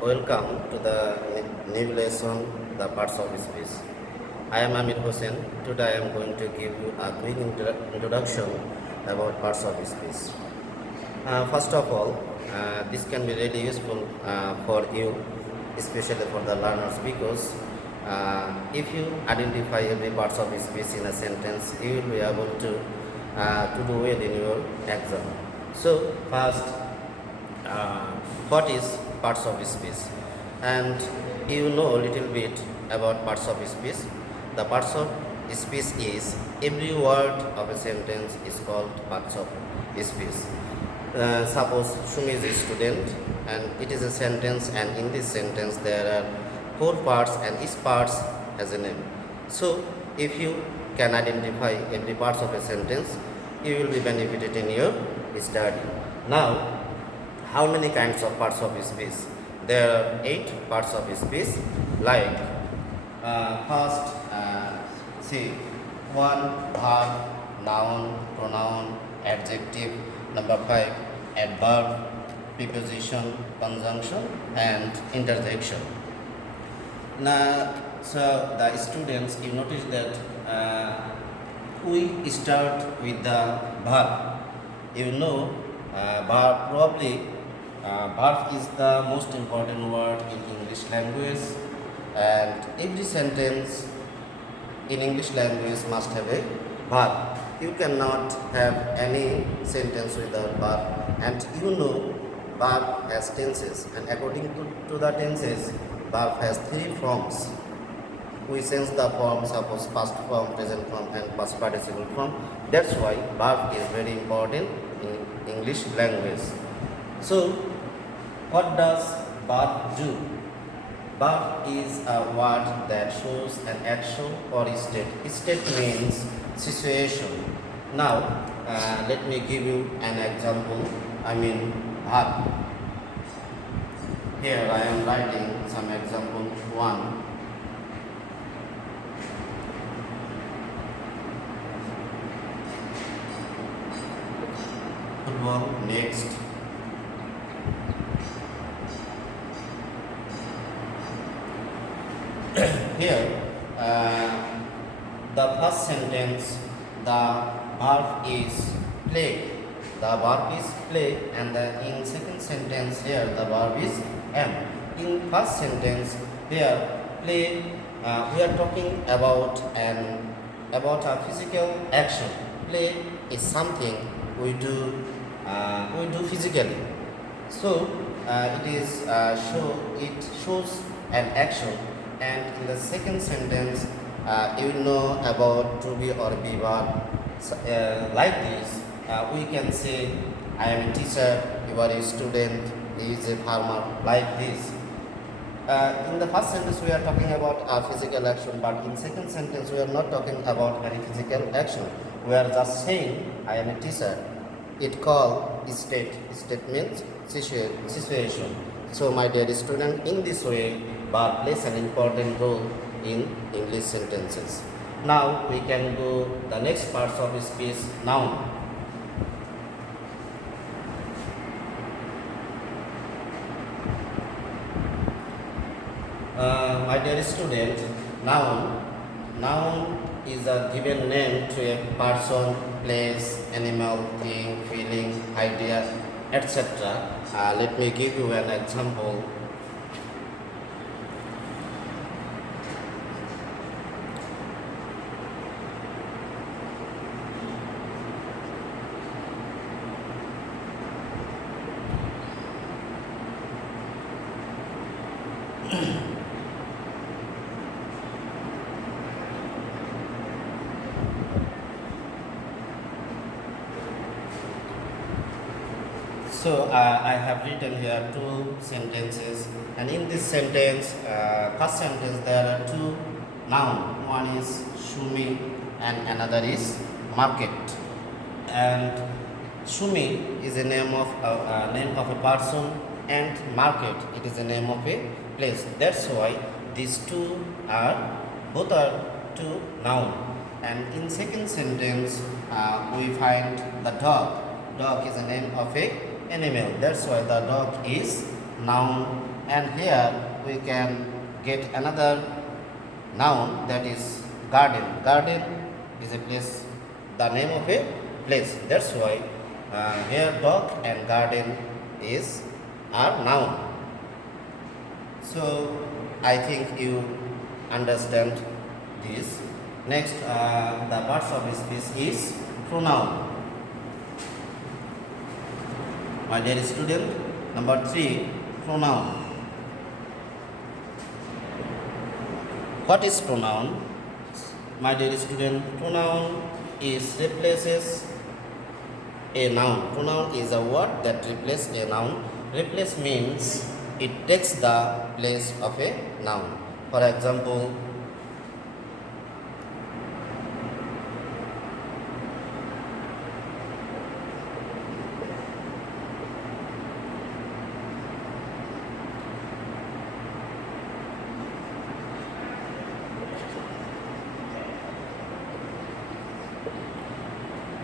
Welcome to the new lesson, the parts of speech. I am Amir Hossain. Today I am going to give you a quick introduction about parts of speech. First of all, this can be really useful for you, especially for the learners, because if you identify every parts of speech in a sentence, you will be able to do well in your exam. So first, what is parts of speech, and you know a little bit about parts of speech. The parts of speech is every word of a sentence is called parts of speech. Suppose Shumi is a student and it is a sentence, and in this sentence there are four parts and each part has a name. So if you can identify every parts of a sentence, you will be benefited in your study. Now, how many kinds of parts of speech? There are 8 parts of speech. Like first, see, one, verb, noun, pronoun, adjective. Number 5, adverb, preposition, conjunction, and interjection. Now, so the students, you notice that we start with the verb. You know, verb probably. Verb is the most important word in English language, and every sentence in English language must have a verb. You cannot have any sentence without verb, and you know verb has tenses, and according to the tenses, verb has 3 forms. We change the form, suppose past form, present form, and past participle form. That's why verb is very important in English language. So, what does verb do? Verb is a word that shows an action or state. State means situation. Now, let me give you an example. Verb. Here I am writing some example 1. Football. Next. Here, the first sentence, the verb is play. The verb is play, and in second sentence here, the verb is am. In first sentence, here play, we are talking about a physical action. Play is something we do physically. So it shows an action, and in the second sentence you know about to be or be verb. So, like this, we can say I am a teacher, you are a student, he is a farmer, like this. In the first sentence we are talking about a physical action, but in second sentence we are not talking about any physical action. We are just saying I am a teacher. It called state. State means situation. So my dear student, in this way, verb plays an important role in English sentences. Now we can go the next parts of speech, noun. My dear student, noun is a given name to a person, place, animal, thing, feeling, idea, etc. Let me give you an example. So I have written here 2 sentences, and in this sentence, first sentence there are 2 noun. One is Shumi and another is market. And Shumi is a name of a person, and market it is a name of a place. That's why these both are 2 noun. And in second sentence, we find the dog. Dog is a name of a animal. That's why the dog is noun, and here we can get another noun, that is garden. Garden is a place, the name of a place. That's why here dog and garden is are noun. So I think you understand this. Next, the parts of speech is pronoun. My dear student, number 3, pronoun. What is pronoun? My dear student, pronoun is replaces a noun. Pronoun is a word that replaces a noun. Replace means it takes the place of a noun. For example,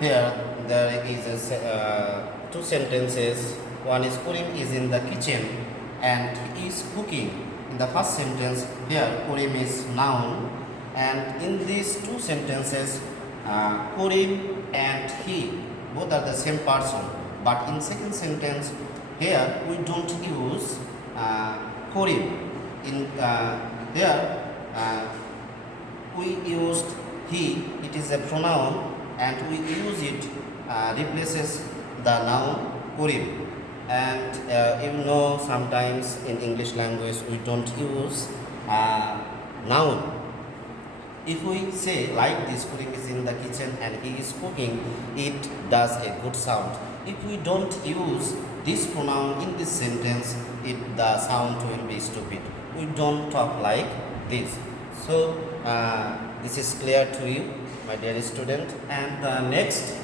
here there is two sentences. One is Kurim is in the kitchen and he is cooking. In the first sentence, here Kurim is noun, and in these two sentences, Kurim and he both are the same person. But in second sentence, here we don't use Kurim. In here we used he. It is a pronoun, and we use it replaces the noun Kurim. And sometimes in English language we don't use noun. If we say like this, Kurim is in the kitchen and he is cooking, it does a good sound. If we don't use this pronoun in this sentence, the sound will be stupid. We don't talk like this. So this is clear to you, my dear student. And the next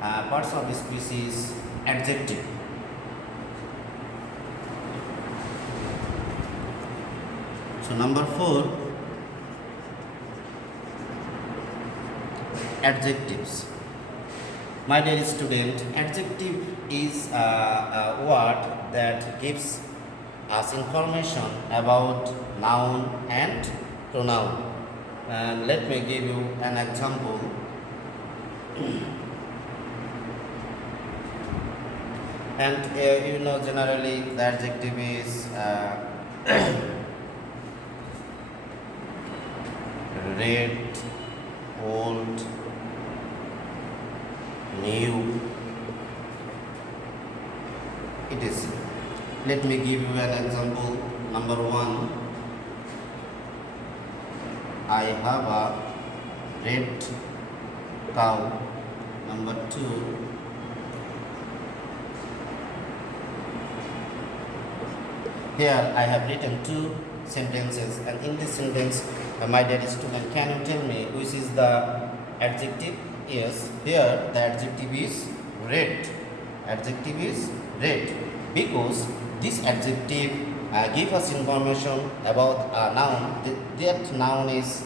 parts of the speech is adjective. So number 4, adjectives. My dear student, adjective is a word that gives us information about noun and pronoun. And let me give you an example. And generally the adjective is red, old, new. It is. Let me give you an example. Number 1, I have a red cow. Number 2, here I have written 2 sentences, and in this sentence, my dear student, can you tell me which is the adjective? Yes, here the adjective is red. Adjective is red because this adjective gives us information about a noun. That noun is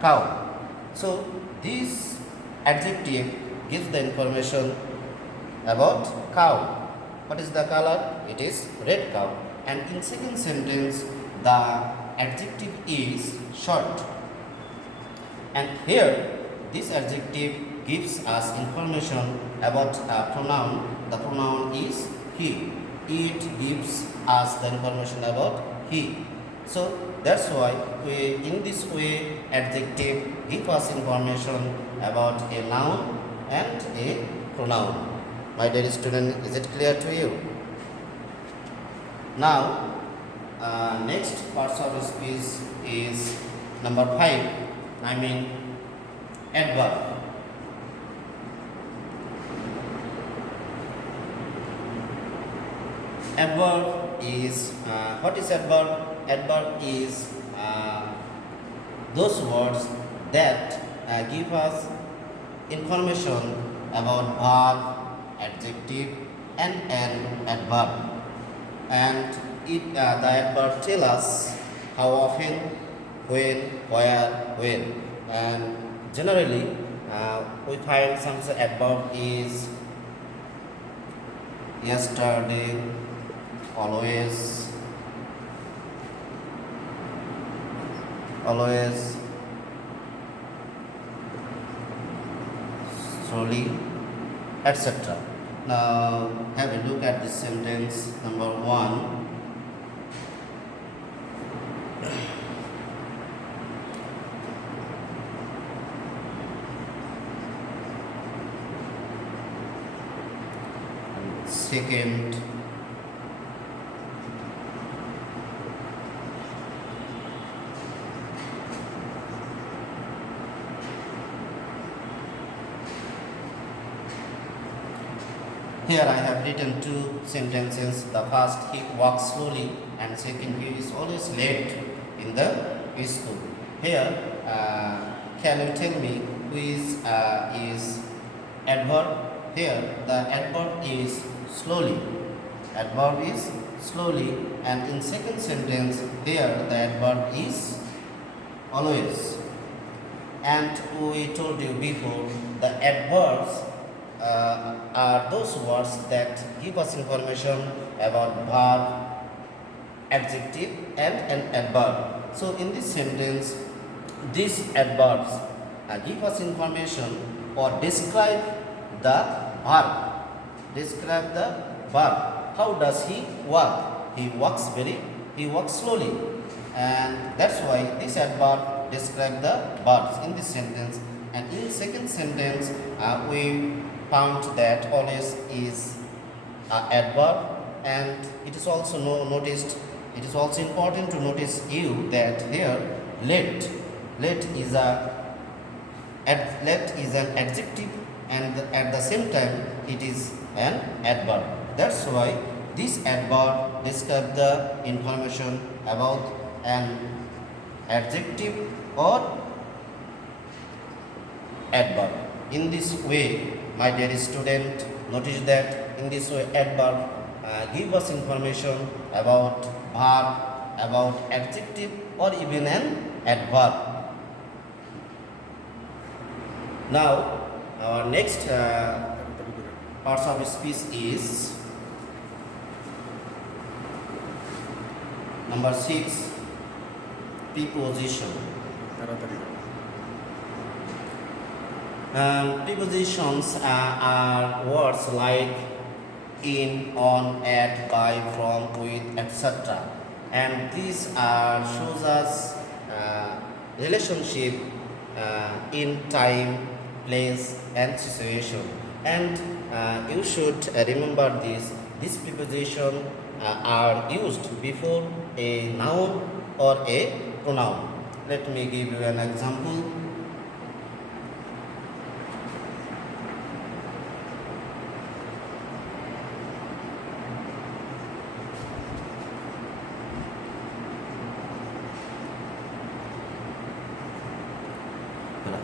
cow. So this adjective gives the information about cow. What is the color? It is red cow. And in second sentence, the adjective is short. And here this adjective gives us information about a pronoun. The pronoun is he. It gives us the information about he. So that's why in this way adjective gives us information about a noun and a pronoun. My dear student, is it clear to you? Now next parts of speech is number 5. Adverb. Adverb is what is adverb? Adverb is those words that give us information about verb, adjective, and an adverb. And the adverb tell us how often, when, where, when. And generally we find some adverb is yesterday, always, always, slowly, etc. Now have a look at this sentence number 1. Second, here I have written two sentences. The first, he walks slowly, and second, he is always late in the school. Here, can you tell me who is adverb? Here, the adverb is slowly. Adverb is slowly, and in second sentence, here the adverb is always. And we told you before, the adverbs are those words that give us information about verb, adjective, and an adverb. So in this sentence, these adverbs give us information or describe the verb. Describe the verb. How does he walk? He walks slowly, and that's why this adverb describe the verbs in this sentence. And in second sentence, we found that always is adverb, and it is also noticed. It is also important to notice you that here late is an adjective, and at the same time it is an adverb. That's why this adverb describes the information about an adjective or adverb. In this way, my dear student, notice that in this way adverb give us information about verb, about adjective, or even an adverb. Now, our next parts of speech is number 6, preposition. Prepositions are words like in, on, at, by, from, with, etc. And these shows us relationship in time, place, and situation. And you should remember this. These prepositions are used before a noun or a pronoun. Let me give you an example.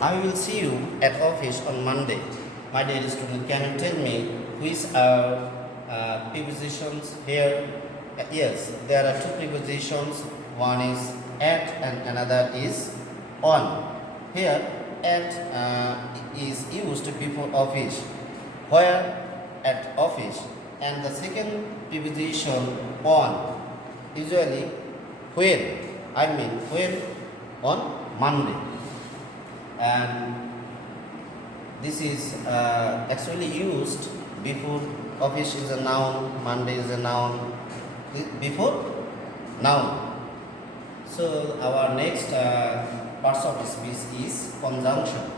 I will see you at office on Monday. My dear student, can you tell me which are prepositions here? Yes, there are two prepositions. One is at and another is on. Here, at is used before office. Where? At office. And the second preposition on, usually when. When on Monday. And this is actually used before office is a noun, Monday is a noun, before noun. So our next parts of speech is conjunction.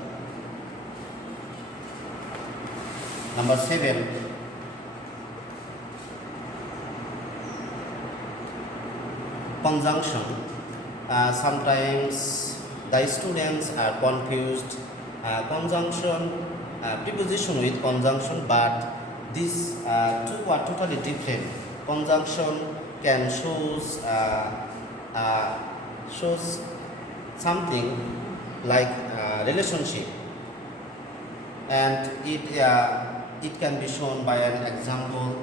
Number 7, conjunction. Sometimes the students are confused conjunction, preposition with conjunction, but these two are totally different. Conjunction can shows something like relationship, and it can be shown by an example.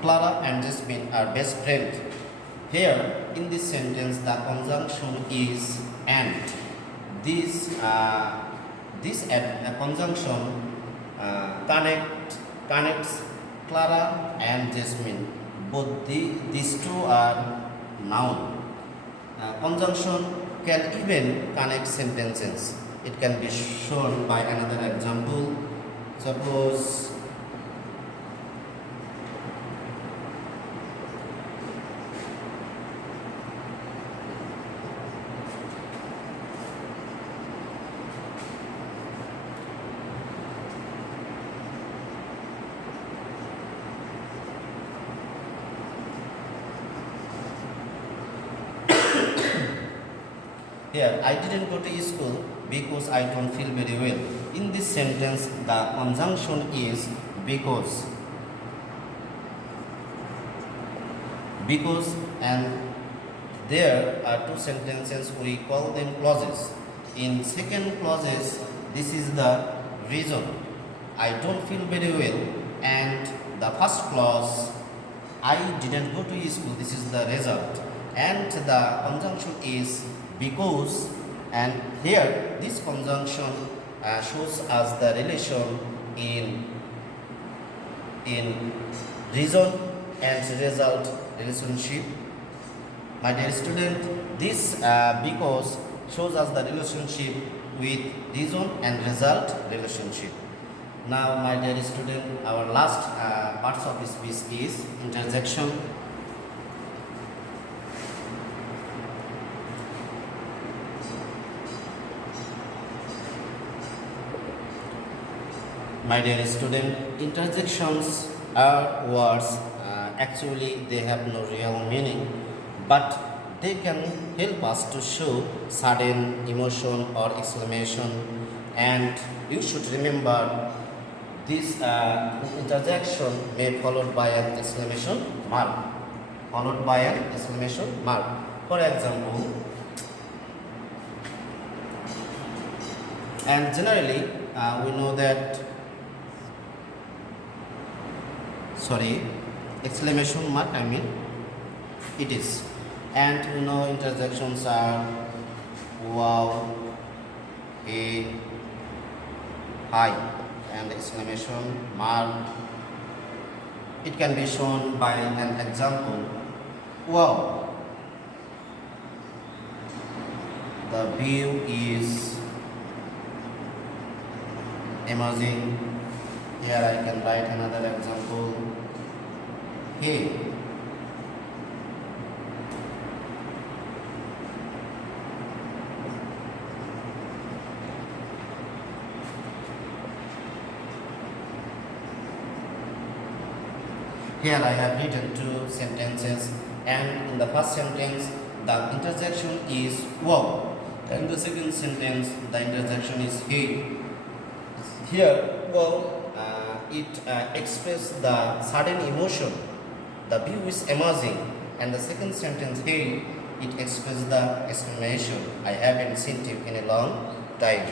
Clara and Jasmine are best friends. Here, in this sentence, the conjunction is and. This conjunction connects Clara and Jasmine. These two are noun. Conjunction can even connect sentences. It can be shown by another example. Suppose here, I didn't go to school because I don't feel very well. In this sentence, the conjunction is because. Because, and there are two sentences, we call them clauses. In second clauses, this is the reason. I don't feel very well. And the first clause, I didn't go to school, this is the result. And the conjunction is because, and here this conjunction shows us the relation in reason and result relationship. My dear student, this because shows us the relationship with reason and result relationship. Now, my dear student, our last parts of speech is interjection. My dear student, interjections are words. Actually, they have no real meaning, but they can help us to show sudden emotion or exclamation. And you should remember this interjection may be followed by an exclamation mark. Followed by an exclamation mark. For example, and generally we know that exclamation mark, it is. And you know interjections are wow, a, hi, and exclamation mark. It can be shown by an example. Wow, the view is amazing. Here I can write another example. Hey, here I have written two sentences, and in the first sentence the interjection is wow, and the second sentence the interjection is hey. Here, wow, it expresses the sudden emotion. The view is amazing, and the second sentence hey, it expresses the exclamation. I haven't seen you in a long time.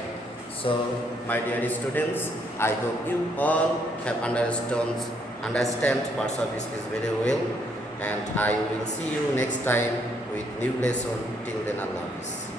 So, my dear students, I hope you all have understand parts of speech very well, and I will see you next time with new lesson. Till then, Allah Hafiz.